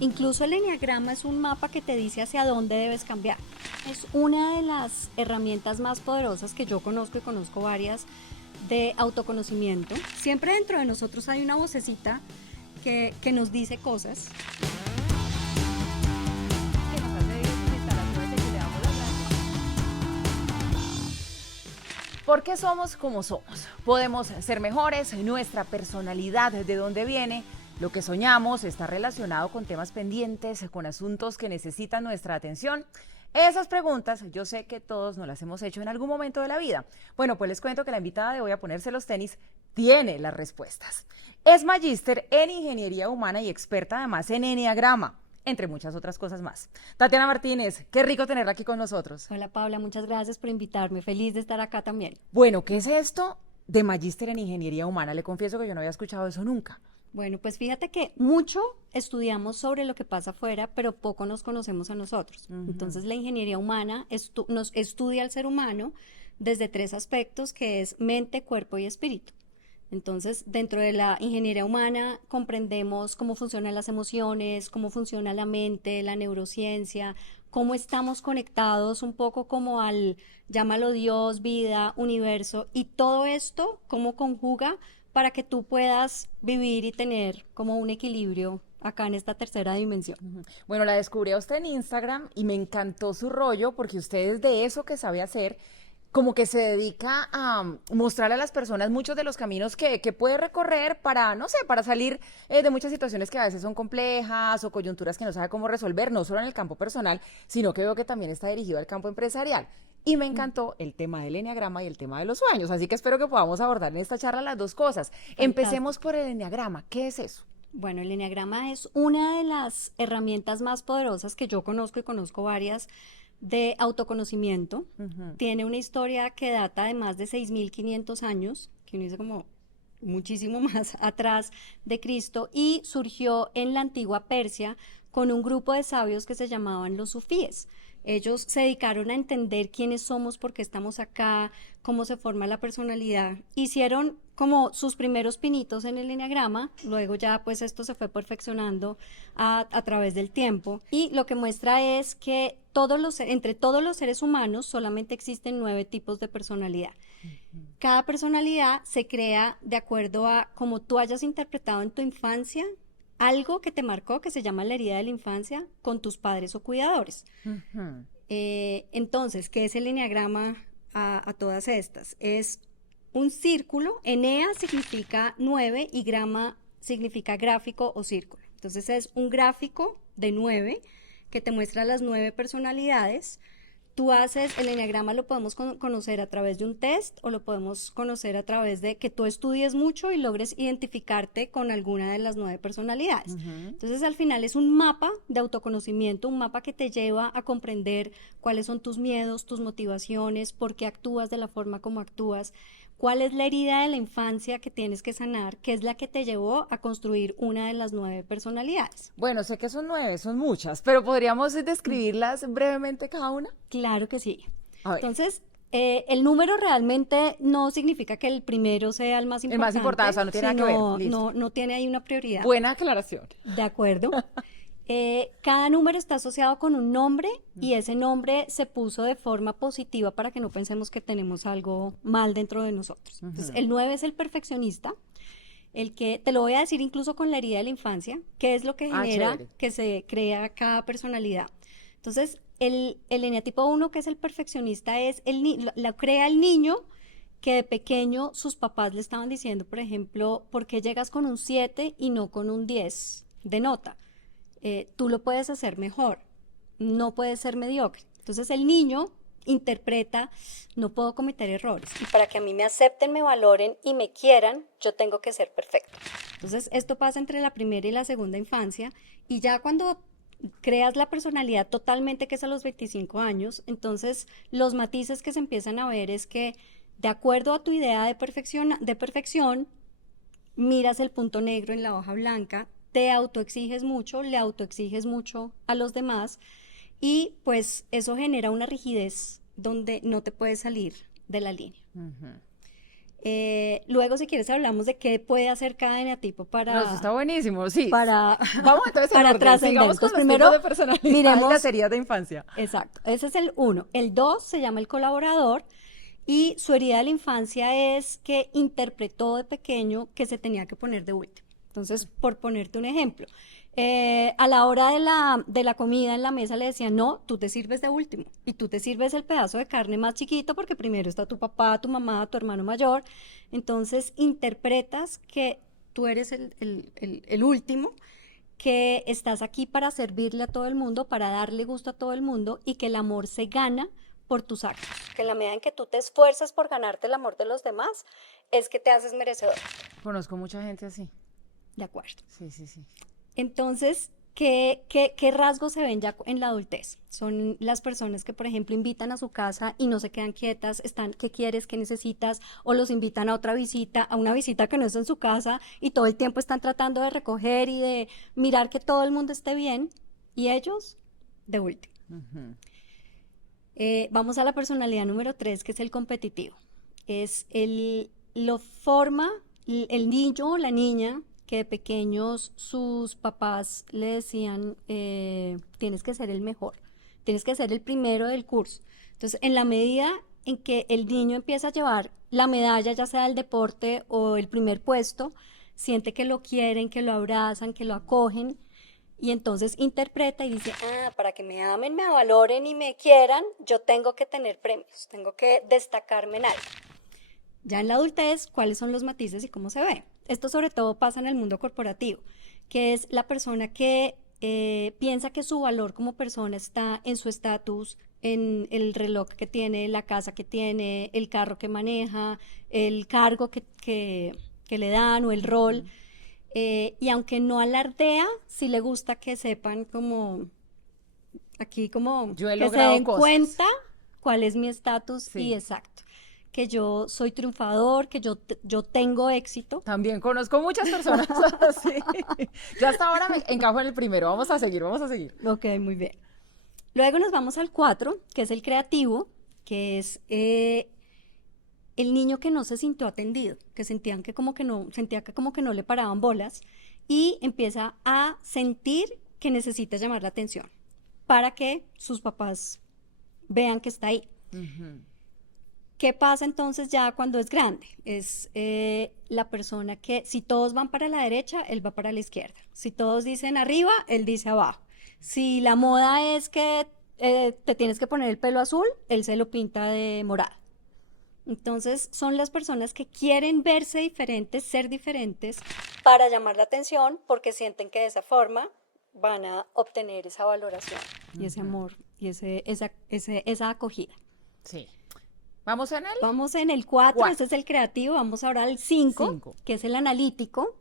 Incluso el eneagrama es un mapa que te dice hacia dónde debes cambiar. Es una de las herramientas más poderosas que yo conozco y conozco varias de autoconocimiento. Siempre dentro de nosotros hay una vocecita que nos dice cosas. Que nos hace vivir sin instalaciones de que le damos las gracias. ¿Por qué somos como somos? Podemos ser mejores, nuestra personalidad, de dónde viene, lo que soñamos está relacionado con temas pendientes, con asuntos que necesitan nuestra atención. Esas preguntas yo sé que todos nos las hemos hecho en algún momento de la vida. Bueno, pues les cuento que la invitada de hoy a ponerse los tenis tiene las respuestas. Es magíster en Ingeniería Humana y experta además en Eneagrama, entre muchas otras cosas más. Tatiana Martínez, qué rico tenerla aquí con nosotros. Hola Paula, muchas gracias por invitarme. Feliz de estar acá también. Bueno, ¿qué es esto de magíster en Ingeniería Humana? Le confieso que yo no había escuchado eso nunca. Bueno, pues fíjate que mucho estudiamos sobre lo que pasa afuera, pero poco nos conocemos a nosotros. Entonces la ingeniería humana nos estudia al ser humano desde tres aspectos, que es mente, cuerpo y espíritu. Entonces, dentro de la ingeniería humana comprendemos cómo funcionan las emociones, cómo funciona la mente, la neurociencia, cómo estamos conectados un poco como al, llámalo Dios, vida, universo, y todo esto, cómo conjuga para que tú puedas vivir y tener como un equilibrio acá en esta tercera dimensión. Bueno, la descubrí a usted en Instagram y me encantó su rollo porque usted es de eso que sabe hacer, como que se dedica a mostrarle a las personas muchos de los caminos que puede recorrer para, no sé, para salir de muchas situaciones que a veces son complejas o coyunturas que no sabe cómo resolver, no solo en el campo personal, sino que veo que también está dirigido al campo empresarial. Y me encantó el tema del eneagrama y el tema de los sueños, así que espero que podamos abordar en esta charla las dos cosas. Empecemos por el eneagrama, ¿qué es eso? Bueno, el eneagrama es una de las herramientas más poderosas que yo conozco y conozco varias de autoconocimiento. Tiene una historia que data de más de 6.500 años, que uno dice como muchísimo más atrás de Cristo, y surgió en la antigua Persia con un grupo de sabios que se llamaban los sufíes. Ellos se dedicaron a entender quiénes somos, por qué estamos acá, cómo se forma la personalidad. Hicieron como sus primeros pinitos en el eneagrama, luego ya pues esto se fue perfeccionando a través del tiempo, y lo que muestra es que entre todos los seres humanos solamente existen 9 tipos de personalidad. Cada personalidad se crea de acuerdo a cómo tú hayas interpretado en tu infancia algo que te marcó, que se llama la herida de la infancia, con tus padres o cuidadores. Entonces, ¿qué es el eneagrama a todas estas? Es un círculo. Enea significa 9 y grama significa gráfico o círculo. Entonces es un gráfico de 9 que te muestra las 9 personalidades. Tú haces el eneagrama, lo podemos conocer a través de un test o lo podemos conocer a través de que tú estudies mucho y logres identificarte con alguna de las 9 personalidades. Entonces al final es un mapa de autoconocimiento, un mapa que te lleva a comprender cuáles son tus miedos, tus motivaciones, por qué actúas de la forma como actúas, cuál es la herida de la infancia que tienes que sanar, que es la que te llevó a construir una de las 9 personalidades. Bueno, sé que son 9, son muchas, pero ¿podríamos describirlas brevemente cada una? Claro que sí. A ver. Entonces, el número realmente no significa que el primero sea el más El importante. más importante, o sea, no tiene nada que ver. Listo. No tiene ahí una prioridad. Buena aclaración. De acuerdo. Cada número está asociado con un nombre y ese nombre se puso de forma positiva para que no pensemos que tenemos algo mal dentro de nosotros. Entonces, el 9 es el perfeccionista, el que, te lo voy a decir incluso con la herida de la infancia, que es lo que genera chévere. que se crea cada personalidad. Entonces, el eneatipo 1, que es el perfeccionista, es lo crea el niño que de pequeño sus papás le estaban diciendo, por ejemplo, ¿por qué llegas con un 7 y no con un 10 de nota? Tú lo puedes hacer mejor, no puedes ser mediocre. Entonces el niño interpreta, no puedo cometer errores. Y para que a mí me acepten, me valoren y me quieran, yo tengo que ser perfecto. Entonces esto pasa entre la primera y la segunda infancia, y ya cuando creas la personalidad totalmente, que es a los 25 años, entonces los matices que se empiezan a ver es que de acuerdo a tu idea de perfección, miras el punto negro en la hoja blanca, te autoexiges mucho, le autoexiges mucho a los demás, y pues eso genera una rigidez donde no te puedes salir de la línea. Luego, si quieres, hablamos de qué puede hacer cada eneatipo No, eso está buenísimo, sí. para, Vamos entonces en para orden. trascender. Sigamos con Entonces, los primero, tipos de personalidad y miremos, las heridas de infancia. exacto, ese es el uno. El dos se llama el colaborador y su herida de la infancia es que interpretó de pequeño que se tenía que poner de último. Entonces, por ponerte un ejemplo, a la hora de la comida en la mesa le decían, no, tú te sirves de último y tú te sirves el pedazo de carne más chiquito porque primero está tu papá, tu mamá, tu hermano mayor. Entonces, interpretas que tú eres el último, que estás aquí para servirle a todo el mundo, para darle gusto a todo el mundo y que el amor se gana por tus actos. Que en la medida en que tú te esfuerzas por ganarte el amor de los demás, es que te haces merecedor. Conozco mucha gente así. De acuerdo. Sí, sí, sí. Entonces, ¿qué rasgos se ven ya en la adultez? Son las personas que, por ejemplo, invitan a su casa y no se quedan quietas, están, ¿qué quieres, qué necesitas? O los invitan a otra visita, a una visita que no es en su casa y todo el tiempo están tratando de recoger y de mirar que todo el mundo esté bien y ellos, de último. Vamos a la personalidad número 3, que es el competitivo. Es lo forma el niño o la niña que de pequeños sus papás le decían, tienes que ser el mejor, tienes que ser el primero del curso. Entonces, en la medida en que el niño empieza a llevar la medalla, ya sea del deporte o el primer puesto, siente que lo quieren, que lo abrazan, que lo acogen, y entonces interpreta y dice, para que me amen, me valoren y me quieran, yo tengo que tener premios, tengo que destacarme en algo. Ya en la adultez, ¿cuáles son los matices y cómo se ve? Esto sobre todo pasa en el mundo corporativo, que es la persona que piensa que su valor como persona está en su estatus, en el reloj que tiene, la casa que tiene, el carro que maneja, el cargo que le dan o el rol. Y aunque no alardea, sí le gusta que sepan como, aquí como, Yo he que se logrado den cosas. cuenta cuál es mi estatus Sí. y exacto. Que yo soy triunfador, que yo tengo éxito. También conozco muchas personas así. Yo hasta ahora me encajo en el primero. Vamos a seguir, vamos a seguir. Ok, muy bien. Luego nos vamos al 4, que es el creativo, que es el niño que no se sintió atendido, que sentía que como que no le paraban bolas y empieza a sentir que necesita llamar la atención para que sus papás vean que está ahí. ¿Qué pasa entonces ya cuando es grande? Es la persona que si todos van para la derecha, él va para la izquierda. Si todos dicen arriba, él dice abajo. Si la moda es que te tienes que poner el pelo azul, él se lo pinta de morado. Entonces son las personas que quieren verse diferentes, ser diferentes, para llamar la atención porque sienten que de esa forma van a obtener esa valoración y ese amor y esa acogida. Sí. ¿Vamos en él? Vamos en el 4, ese es el creativo, vamos ahora al 5, que es el analítico.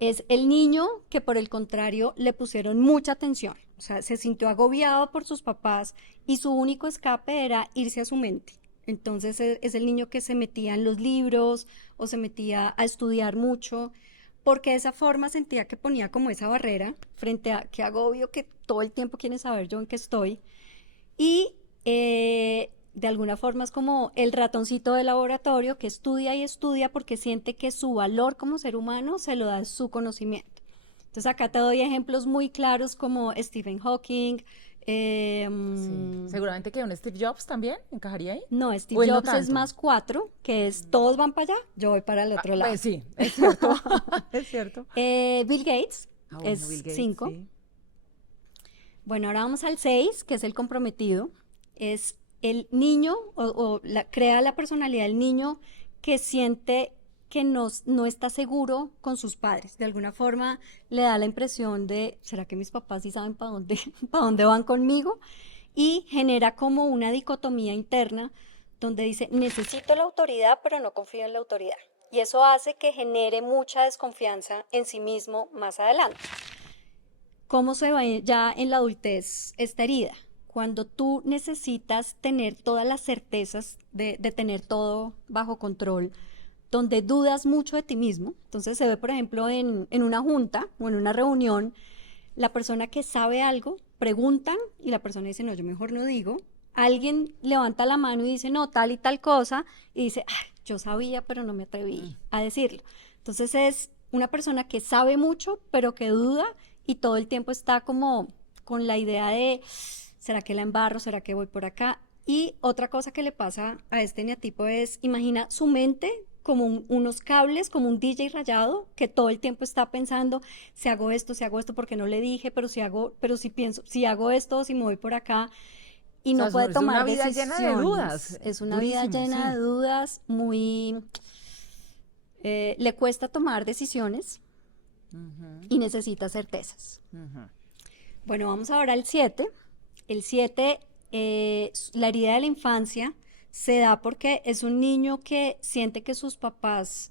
Es el niño que por el contrario le pusieron mucha atención, o sea, se sintió agobiado por sus papás y su único escape era irse a su mente. Entonces es el niño que se metía en los libros o se metía a estudiar mucho, porque de esa forma sentía que ponía como esa barrera frente a qué agobio, que todo el tiempo quieren saber yo en qué estoy. Y de alguna forma es como el ratoncito de laboratorio que estudia y estudia porque siente que su valor como ser humano se lo da su conocimiento. Entonces acá te doy ejemplos muy claros como Stephen Hawking. Sí. Seguramente que un Steve Jobs también encajaría ahí. No, Steve Jobs es más 4, que es todos van para allá, yo voy para el otro lado. Pues sí, es cierto. Es cierto. Bill Gates Bueno, es Bill Gates, 5. sí. Bueno, ahora vamos al 6, que es el comprometido. Es el niño, crea la personalidad del niño que siente que no está seguro con sus padres. De alguna forma le da la impresión de, ¿será que mis papás sí saben para dónde van conmigo? Y genera como una dicotomía interna donde dice, necesito la autoridad, pero no confío en la autoridad. Y eso hace que genere mucha desconfianza en sí mismo más adelante. ¿Cómo se ve ya en la adultez esta herida? Cuando tú necesitas tener todas las certezas de tener todo bajo control, donde dudas mucho de ti mismo. Entonces se ve, por ejemplo, en una junta o en una reunión, la persona que sabe algo, preguntan y la persona dice, no, yo mejor no digo, alguien levanta la mano y dice, no, tal y tal cosa, y dice, ay, yo sabía, pero no me atreví a decirlo. Entonces es una persona que sabe mucho, pero que duda y todo el tiempo está como con la idea de, ¿será que la embarro? ¿Será que voy por acá? Y otra cosa que le pasa a este eneatipo es, imagina su mente como unos cables, como un DJ rayado, que todo el tiempo está pensando, si hago esto, porque no le dije, pero si pienso, si hago esto, si me voy por acá, y O no sea, puede es una tomar vida llena de dudas, decisiones. Es una vida durísimo, llena sí. de dudas, muy... le cuesta tomar decisiones y necesita certezas. Bueno, vamos ahora al 7. El 7, la herida de la infancia se da porque es un niño que siente que sus papás,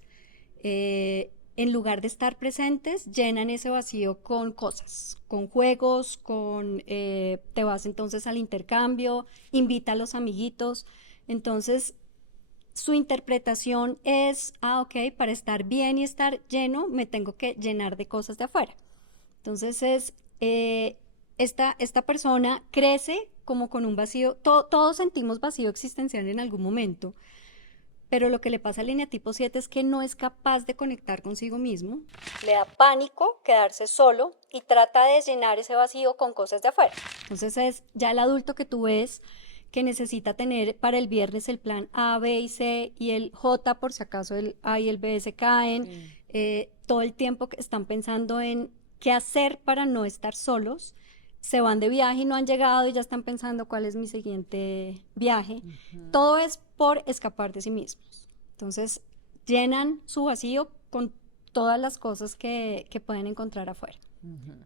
en lugar de estar presentes, llenan ese vacío con cosas, con juegos, te vas entonces al intercambio, invita a los amiguitos. Entonces, su interpretación es, ok, para estar bien y estar lleno, me tengo que llenar de cosas de afuera. Entonces esta persona crece como con un vacío, todos sentimos vacío existencial en algún momento, pero lo que le pasa al eneatipo 7 es que no es capaz de conectar consigo mismo, le da pánico quedarse solo y trata de llenar ese vacío con cosas de afuera. Entonces es ya el adulto que tú ves que necesita tener para el viernes el plan A, B y C y el J por si acaso el A y el B se caen, todo el tiempo que están pensando en qué hacer para no estar solos, se van de viaje y no han llegado y ya están pensando cuál es mi siguiente viaje. Todo es por escapar de sí mismos. Entonces, llenan su vacío con todas las cosas que pueden encontrar afuera.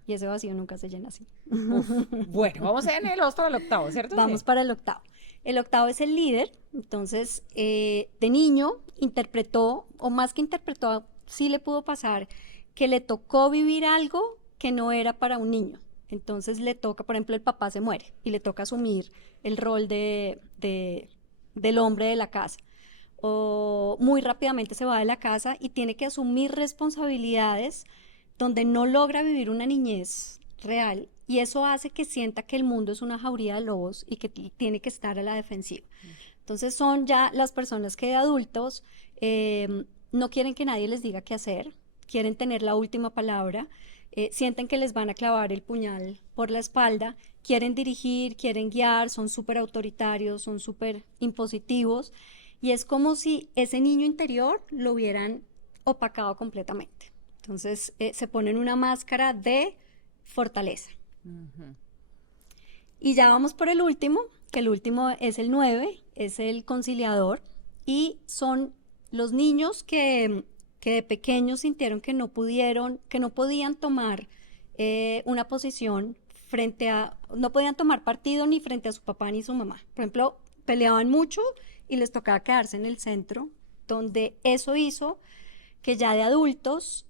Y ese vacío nunca se llena así. Uf. Bueno, vamos en el hasta el octavo, ¿cierto? Vamos Sí. para el octavo. El octavo es el líder. Entonces, de niño interpretó, o más que interpretó, sí le pudo pasar que le tocó vivir algo que no era para un niño. Entonces le toca, por ejemplo, el papá se muere y le toca asumir el rol del hombre de la casa. O muy rápidamente se va de la casa y tiene que asumir responsabilidades donde no logra vivir una niñez real y eso hace que sienta que el mundo es una jauría de lobos y que tiene que estar a la defensiva. Entonces son ya las personas que de adultos no quieren que nadie les diga qué hacer, quieren tener la última palabra, sienten que les van a clavar el puñal por la espalda, quieren dirigir, quieren guiar, son súper autoritarios, son súper impositivos y es como si ese niño interior lo hubieran opacado completamente. Entonces se ponen una máscara de fortaleza. Y ya vamos por el último, que el último es el 9, es el conciliador, y son los niños que de pequeños sintieron que no podían tomar una posición no podían tomar partido ni frente a su papá ni su mamá. Por ejemplo, peleaban mucho y les tocaba quedarse en el centro, donde eso hizo que ya de adultos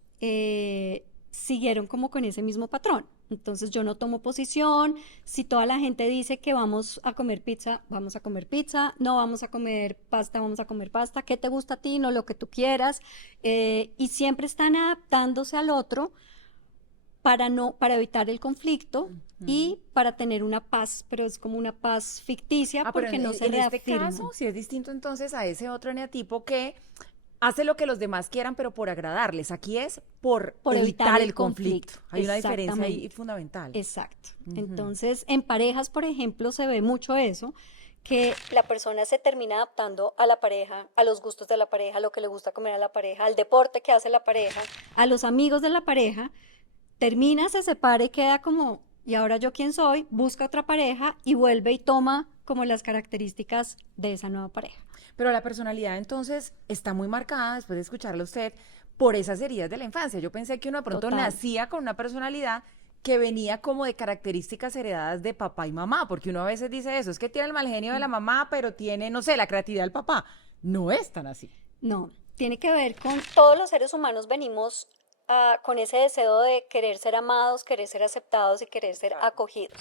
siguieron como con ese mismo patrón. Entonces yo no tomo posición, si toda la gente dice que vamos a comer pizza, vamos a comer pizza, no vamos a comer pasta, vamos a comer pasta, ¿qué te gusta a ti? No lo que tú quieras, y siempre están adaptándose al otro para evitar el conflicto y para tener una paz, pero es como una paz ficticia Pero porque no se en este reafirma. caso, sí es distinto entonces a ese otro eneatipo que hace lo que los demás quieran, pero por agradarles. Aquí es por evitar el conflicto. Hay una diferencia ahí fundamental. Exacto. Entonces, en parejas, por ejemplo, se ve mucho eso, que la persona se termina adaptando a la pareja, a los gustos de la pareja, a lo que le gusta comer a la pareja, al deporte que hace la pareja, a los amigos de la pareja, termina, se separa y queda como, ¿y ahora yo quién soy? Busca otra pareja y vuelve y toma como las características de esa nueva pareja. Pero la personalidad entonces está muy marcada, después de escucharla a usted, por esas heridas de la infancia. Yo pensé que uno de pronto nacía con una personalidad que venía como de características heredadas de papá y mamá, porque uno a veces dice eso, es que tiene el mal genio de la mamá, pero tiene, no sé, la creatividad del papá. No es tan así. No, tiene que ver con todos los seres humanos venimos con ese deseo de querer ser amados, querer ser aceptados y querer ser acogidos.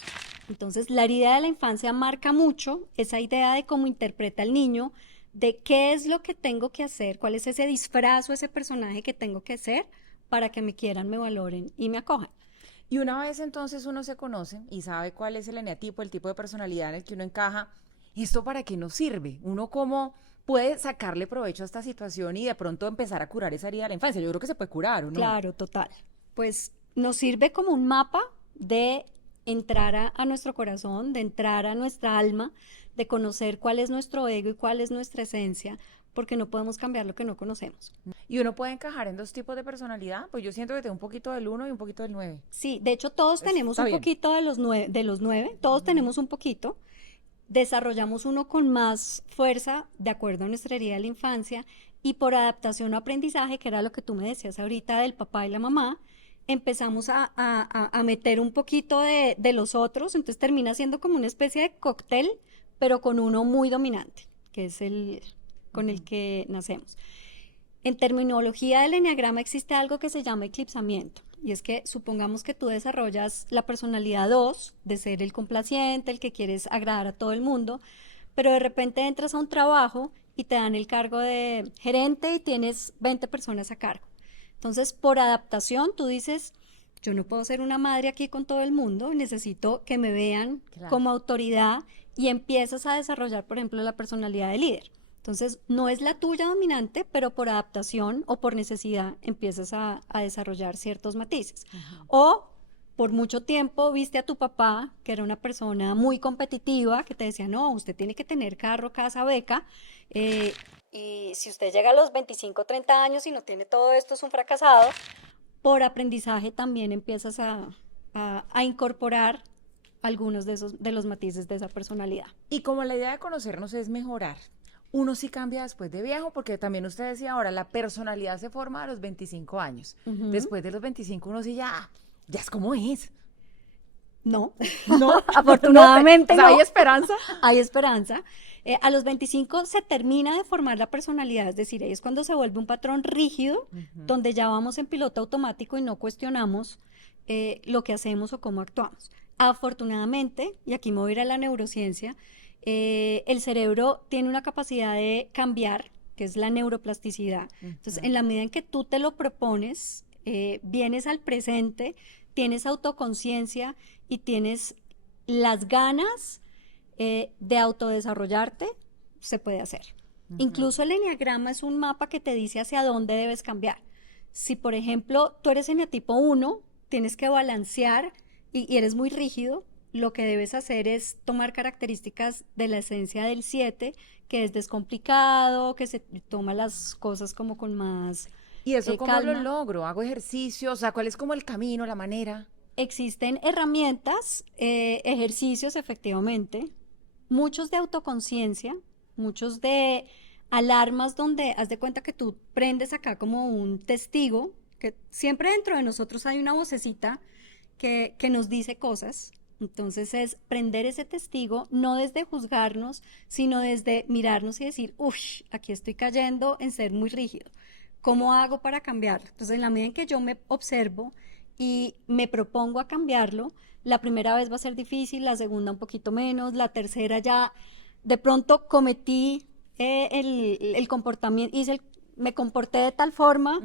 Entonces, la herida de la infancia marca mucho esa idea de cómo interpreta el niño, de qué es lo que tengo que hacer, cuál es ese disfraz o ese personaje que tengo que ser para que me quieran, me valoren y me acojan. Y una vez entonces uno se conoce y sabe cuál es el eneatipo, el tipo de personalidad en el que uno encaja, ¿esto para qué nos sirve? Uno cómo puede sacarle provecho a esta situación y de pronto empezar a curar esa herida de la infancia. Yo creo que se puede curar, ¿o no? Claro, total. Pues nos sirve como un mapa de entrar a nuestro corazón, de entrar a nuestra alma, de conocer cuál es nuestro ego y cuál es nuestra esencia, porque no podemos cambiar lo que no conocemos. Y uno puede encajar en dos tipos de personalidad, pues yo siento que tengo un poquito del 1 y un poquito del 9. Sí, de hecho todos tenemos Está un bien. poquito de los nueve, todos tenemos un poquito. Desarrollamos uno con más fuerza de acuerdo a nuestra herida de la infancia y por adaptación o aprendizaje, que era lo que tú me decías ahorita del papá y la mamá, empezamos a meter un poquito de los otros, entonces termina siendo como una especie de cóctel, pero con uno muy dominante, que es el con el que nacemos. En terminología del eneagrama existe algo que se llama eclipsamiento. Y es que supongamos que tú desarrollas la personalidad 2 de ser el complaciente, el que quieres agradar a todo el mundo, pero de repente entras a un trabajo y te dan el cargo de gerente y tienes 20 personas a cargo. Entonces, por adaptación, tú dices, yo no puedo ser una madre aquí con todo el mundo, necesito que me vean como autoridad y empiezas a desarrollar, por ejemplo, la personalidad de líder. Entonces, no es la tuya dominante, pero por adaptación o por necesidad empiezas a desarrollar ciertos matices. O por mucho tiempo viste a tu papá, que era una persona muy competitiva, que te decía, no, usted tiene que tener carro, casa, beca, y si usted llega a los 25, 30 años y no tiene todo esto, es un fracasado. Por aprendizaje también empiezas a incorporar algunos de los matices de esa personalidad. Y como la idea de conocernos es mejorar, uno sí cambia después de viejo, porque también usted decía ahora, la personalidad se forma a los 25 años. Después de los 25 uno sí ya es como es. No, No, afortunadamente no. O sea, no. ¿hay esperanza? Hay esperanza. A los 25 se termina de formar la personalidad, es decir, ahí es cuando se vuelve un patrón rígido, donde ya vamos en piloto automático y no cuestionamos lo que hacemos o cómo actuamos. Afortunadamente, y aquí me voy a ir a la neurociencia, el cerebro tiene una capacidad de cambiar, que es la neuroplasticidad. Entonces, en la medida en que tú te lo propones, vienes al presente, tienes autoconciencia y tienes las ganas de autodesarrollarte, se puede hacer. Incluso el eneagrama es un mapa que te dice hacia dónde debes cambiar. Si, por ejemplo, tú eres eneatipo 1, tienes que balancear y eres muy rígido, lo que debes hacer es tomar características de la esencia del 7, que es descomplicado, que se toma las cosas como con más ¿Y eso cómo calma. lo logro? ¿Hago ejercicio? O sea, ¿cuál es como el camino, la manera? Existen herramientas, ejercicios efectivamente, muchos de autoconciencia, muchos de alarmas donde haz de cuenta que tú prendes acá como un testigo, que siempre dentro de nosotros hay una vocecita que nos dice cosas. Entonces es prender ese testigo, no desde juzgarnos, sino desde mirarnos y decir, uff, aquí estoy cayendo en ser muy rígido. ¿Cómo hago para cambiarlo? Entonces, en la medida en que yo me observo y me propongo a cambiarlo, la primera vez va a ser difícil, la segunda un poquito menos, la tercera ya de pronto cometí el comportamiento, me comporté de tal forma,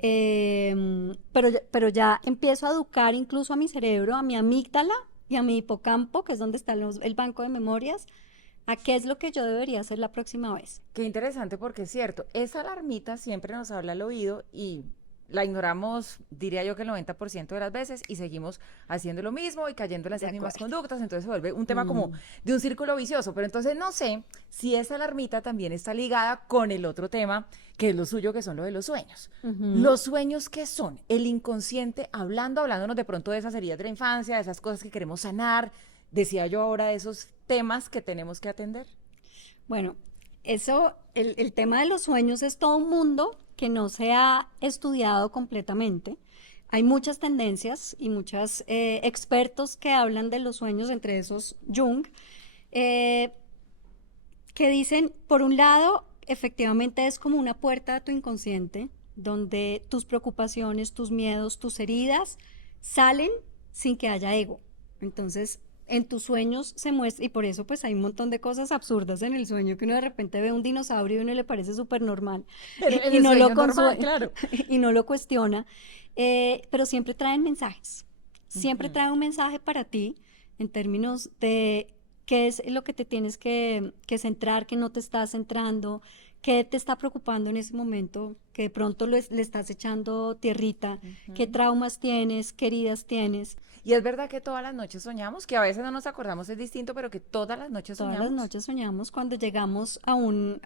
pero ya empiezo a educar incluso a mi cerebro, a mi amígdala y a mi hipocampo, que es donde está el banco de memorias, a qué es lo que yo debería hacer la próxima vez. Qué interesante porque es cierto, esa alarmita siempre nos habla al oído y la ignoramos, diría yo que el 90% de las veces y seguimos haciendo lo mismo y cayendo en las mismas conductas, entonces se vuelve un tema como de un círculo vicioso, pero entonces no sé si esa alarmita también está ligada con el otro tema que es lo suyo, que son lo de los sueños. Los sueños, ¿qué son? El inconsciente hablándonos de pronto de esas heridas de la infancia, de esas cosas que queremos sanar, decía yo ahora de esos temas que tenemos que atender. Bueno, el tema de los sueños es todo un mundo que no se ha estudiado completamente. Hay muchas tendencias y muchos expertos que hablan de los sueños, entre esos Jung, que dicen, por un lado, efectivamente es como una puerta a tu inconsciente, donde tus preocupaciones, tus miedos, tus heridas salen sin que haya ego. Entonces, en tus sueños se muestra, y por eso pues hay un montón de cosas absurdas en el sueño, que uno de repente ve un dinosaurio y uno le parece súper normal, y no lo normal, claro. y no lo cuestiona, pero siempre traen mensajes, siempre trae un mensaje para ti en términos de qué es lo que te tienes que centrar, que no te estás centrando, qué te está preocupando en ese momento, que de pronto le estás echando tierrita, qué traumas tienes, qué heridas tienes. Y es verdad que todas las noches soñamos, que a veces no nos acordamos, es distinto, pero que todas las noches Todas las soñamos. noches soñamos cuando llegamos a un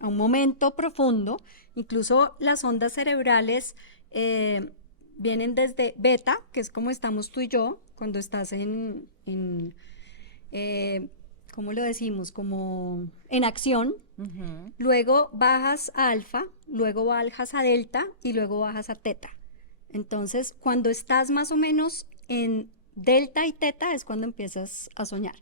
momento profundo. Incluso las ondas cerebrales vienen desde beta, que es como estamos tú y yo, cuando estás ¿cómo lo decimos? Como en acción. Luego bajas a alfa, luego bajas a delta y luego bajas a teta. Entonces, cuando estás más o menos en delta y teta es cuando empiezas a soñar.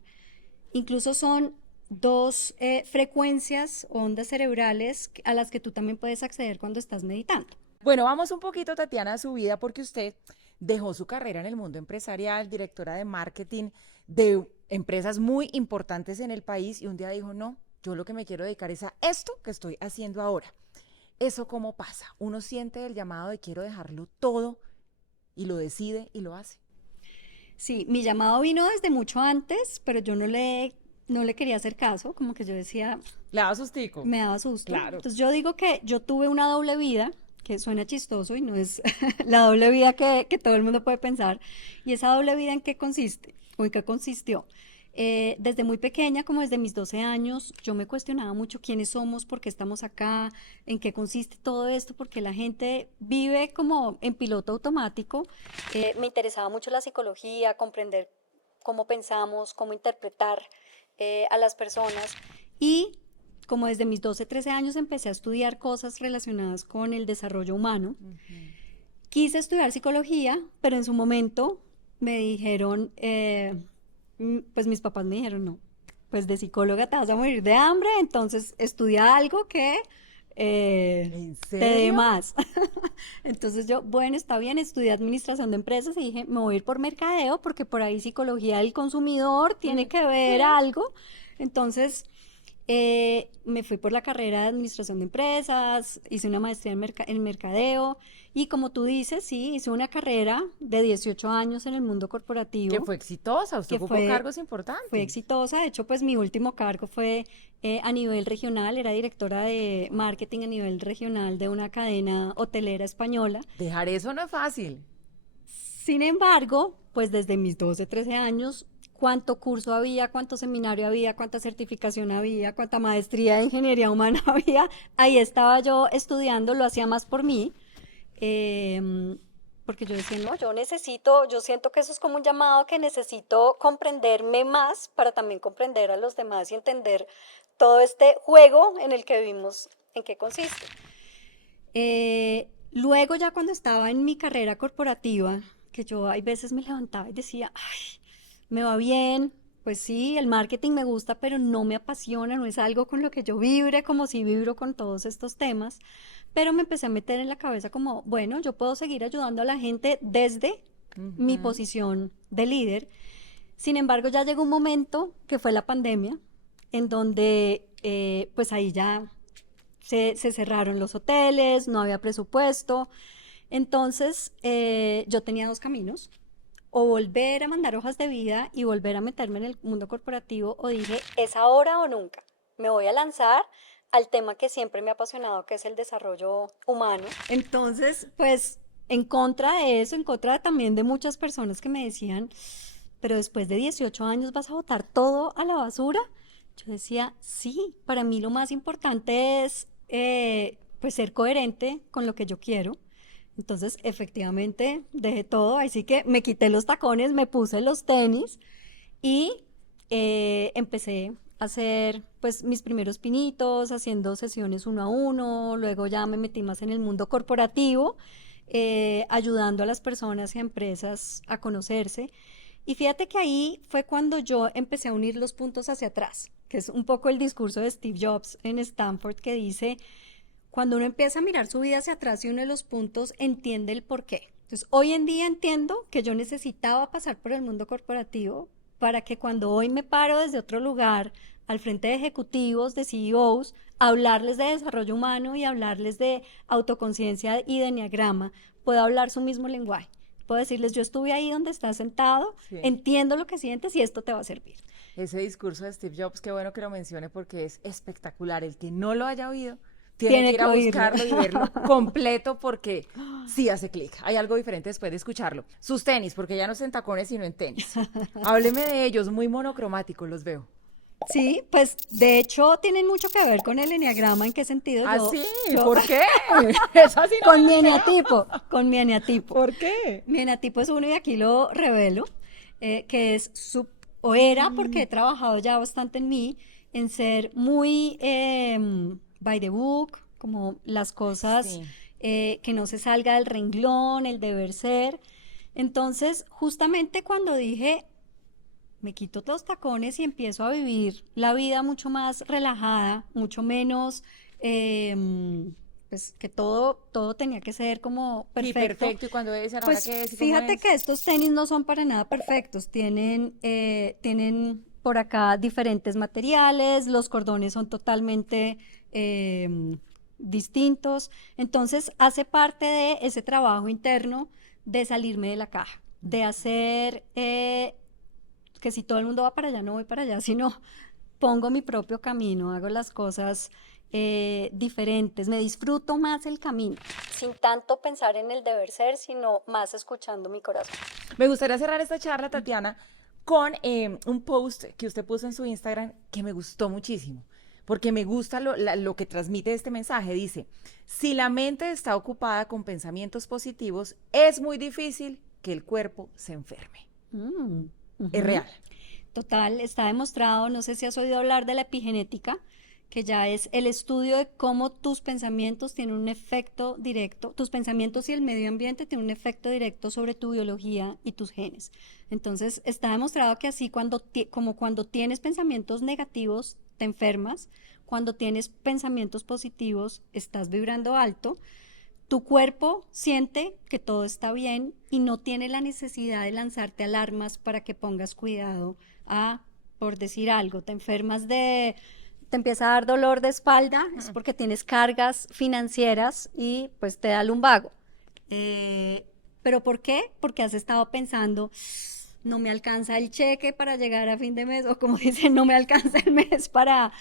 Incluso son dos frecuencias, ondas cerebrales a las que tú también puedes acceder cuando estás meditando. Bueno, vamos un poquito, Tatiana, a su vida, porque usted dejó su carrera en el mundo empresarial, directora de marketing de empresas muy importantes en el país, y un día dijo, no, yo lo que me quiero dedicar es a esto que estoy haciendo ahora. ¿Eso cómo pasa? Uno siente el llamado de quiero dejarlo todo y lo decide y lo hace. Sí, mi llamado vino desde mucho antes, pero yo no le quería hacer caso, como que yo decía, Le da sustico. me daba susto. Claro. Entonces yo digo que yo tuve una doble vida, que suena chistoso y no es la doble vida que todo el mundo puede pensar. ¿Y esa doble vida en qué consiste? ¿O en qué consistió? Desde muy pequeña, como desde mis 12 años, yo me cuestionaba mucho quiénes somos, por qué estamos acá, en qué consiste todo esto, porque la gente vive como en piloto automático. Me interesaba mucho la psicología, comprender cómo pensamos, cómo interpretar a las personas, y como desde mis 12, 13 años empecé a estudiar cosas relacionadas con el desarrollo humano. Quise estudiar psicología, pero en su momento me dijeron, pues mis papás me dijeron, no, pues de psicóloga te vas a morir de hambre, entonces estudia algo que ¿En te dé serio? más. Entonces yo, bueno, está bien, estudié administración de empresas y dije, me voy a ir por mercadeo porque por ahí psicología del consumidor tiene que ver Sí. algo. Entonces me fui por la carrera de administración de empresas, hice una maestría en mercadeo y como tú dices, sí, hice una carrera de 18 años en el mundo Que corporativo fue exitosa, usted que ocupó cargos fue importantes. exitosa. De hecho, pues mi último cargo fue a nivel regional, era directora de marketing a nivel regional de una cadena hotelera española. Dejar eso no es fácil. Sin embargo, pues desde mis 12, 13 años, cuánto curso había, cuánto seminario había, cuánta certificación había, cuánta maestría de ingeniería humana había, ahí estaba yo estudiando, lo hacía más por mí, porque yo decía, no, yo siento que eso es como un llamado que necesito comprenderme más para también comprender a los demás y entender todo este juego en el que vivimos, en qué consiste. Luego ya cuando estaba en mi carrera corporativa, que yo hay veces me levantaba y decía, ay, me va bien, pues sí, el marketing me gusta, pero no me apasiona, no es algo con lo que yo vibre, como si vibro con todos estos temas, pero me empecé a meter en la cabeza como, bueno, yo puedo seguir ayudando a la gente desde mi Ujú. posición de líder. Sin embargo, ya llegó un momento que fue la pandemia, en donde pues ahí ya se cerraron los hoteles, no había presupuesto. Entonces, yo tenía dos caminos: o volver a mandar hojas de vida y volver a meterme en el mundo corporativo, o dije, es ahora o nunca. Me voy a lanzar al tema que siempre me ha apasionado, que es el desarrollo humano. Entonces, pues, en contra de eso, en contra también de muchas personas que me decían, pero después de 18 años vas a botar todo a la basura. Yo decía, sí, para mí lo más importante es pues ser coherente con lo que yo quiero. Entonces, efectivamente, dejé todo, así que me quité los tacones, me puse los tenis y empecé a hacer pues mis primeros pinitos, haciendo sesiones uno a uno. Luego ya me metí más en el mundo corporativo, ayudando a las personas y a empresas a conocerse. Y fíjate que ahí fue cuando yo empecé a unir los puntos hacia atrás, que es un poco el discurso de Steve Jobs en Stanford, que dice, cuando uno empieza a mirar su vida hacia atrás y uno de los puntos entiende el por qué. Entonces, hoy en día entiendo que yo necesitaba pasar por el mundo corporativo para que cuando hoy me paro desde otro lugar, al frente de ejecutivos, de CEOs, hablarles de desarrollo humano y hablarles de autoconciencia y de enneagrama, pueda hablar su mismo lenguaje. puedo decirles, yo estuve ahí donde estás sentado, Sí. entiendo lo que sientes y esto te va a servir. Ese discurso de Steve Jobs, qué bueno que lo mencione porque es espectacular. El que no lo haya oído tiene que ir a oírlo. buscarlo y verlo completo porque sí hace clic. Hay algo diferente después de escucharlo. Sus tenis, porque ya no es en tacones sino en tenis. Hábleme de ellos, muy monocromáticos los veo. Sí, pues de hecho tienen mucho que ver con el eneagrama. ¿En qué sentido? ¿Ah, Yo, sí? yo- ¿Por qué? Eso sí no con me mi lo creo. eneatipo, con mi eneatipo. ¿Por qué? Mi eneatipo es uno y aquí lo revelo, que es o era, porque he trabajado ya bastante en mí, en ser muy by the book, como las cosas Sí. que no se salga del renglón, el deber ser. Entonces, justamente cuando dije, me quito los tacones y empiezo a vivir la vida mucho más relajada, mucho menos, pues que todo tenía que ser como Sí, perfecto. perfecto. ¿Y cuando dicen ahora Pues qué es y cómo fíjate es? que estos tenis no son para nada perfectos, tienen por acá diferentes materiales, los cordones son totalmente distintos, entonces hace parte de ese trabajo interno de salirme de la caja, de hacer que si todo el mundo va para allá, no voy para allá, sino pongo mi propio camino, hago las cosas diferentes, me disfruto más el camino, sin tanto pensar en el deber ser, sino más escuchando mi corazón. Me gustaría cerrar esta charla, Tatiana, con un post que usted puso en su Instagram que me gustó muchísimo, porque me gusta lo que transmite este mensaje. Dice, si la mente está ocupada con pensamientos positivos, es muy difícil que el cuerpo se enferme. Mm, Es ujú. real. Total, está demostrado, no sé si has oído hablar de la epigenética, que ya es el estudio de cómo tus pensamientos tienen un efecto directo, tus pensamientos y el medio ambiente tienen un efecto directo sobre tu biología y tus genes. Entonces, está demostrado que así como cuando tienes pensamientos negativos, te enfermas, cuando tienes pensamientos positivos, estás vibrando alto, tu cuerpo siente que todo está bien y no tiene la necesidad de lanzarte alarmas para que pongas cuidado a, por decir algo, te empieza a dar dolor de espalda, es porque tienes cargas financieras y pues te da lumbago. ¿Pero por qué? Porque has estado pensando, no me alcanza el cheque para llegar a fin de mes, o como dicen, no me alcanza el mes para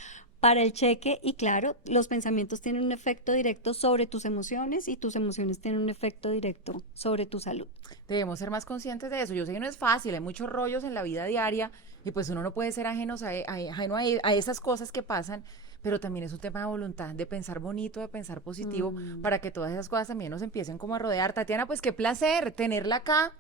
el cheque. Y claro, los pensamientos tienen un efecto directo sobre tus emociones y tus emociones tienen un efecto directo sobre tu salud. Debemos ser más conscientes de eso. Yo sé que no es fácil, hay muchos rollos en la vida diaria y pues uno no puede ser ajeno a esas cosas que pasan, pero también es un tema de voluntad, de pensar bonito, de pensar positivo, para que todas esas cosas también nos empiecen como a rodear. Tatiana, pues qué placer tenerla acá,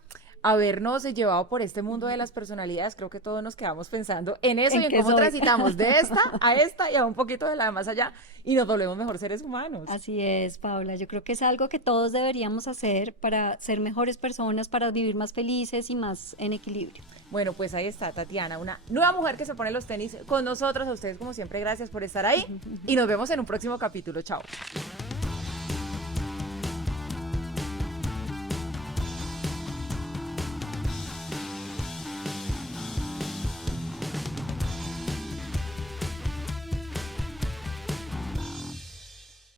habernos llevado por este mundo de las personalidades. Creo que todos nos quedamos pensando en eso y ¿En en qué cómo soy? transitamos de esta y a un poquito de la de más allá y nos volvemos mejor seres humanos. Así es, Paula. Yo creo que es algo que todos deberíamos hacer para ser mejores personas, para vivir más felices y más en equilibrio. Bueno, pues ahí está Tatiana, una nueva mujer que se pone los tenis con nosotros. A ustedes, como siempre, gracias por estar ahí y nos vemos en un próximo capítulo. Chao.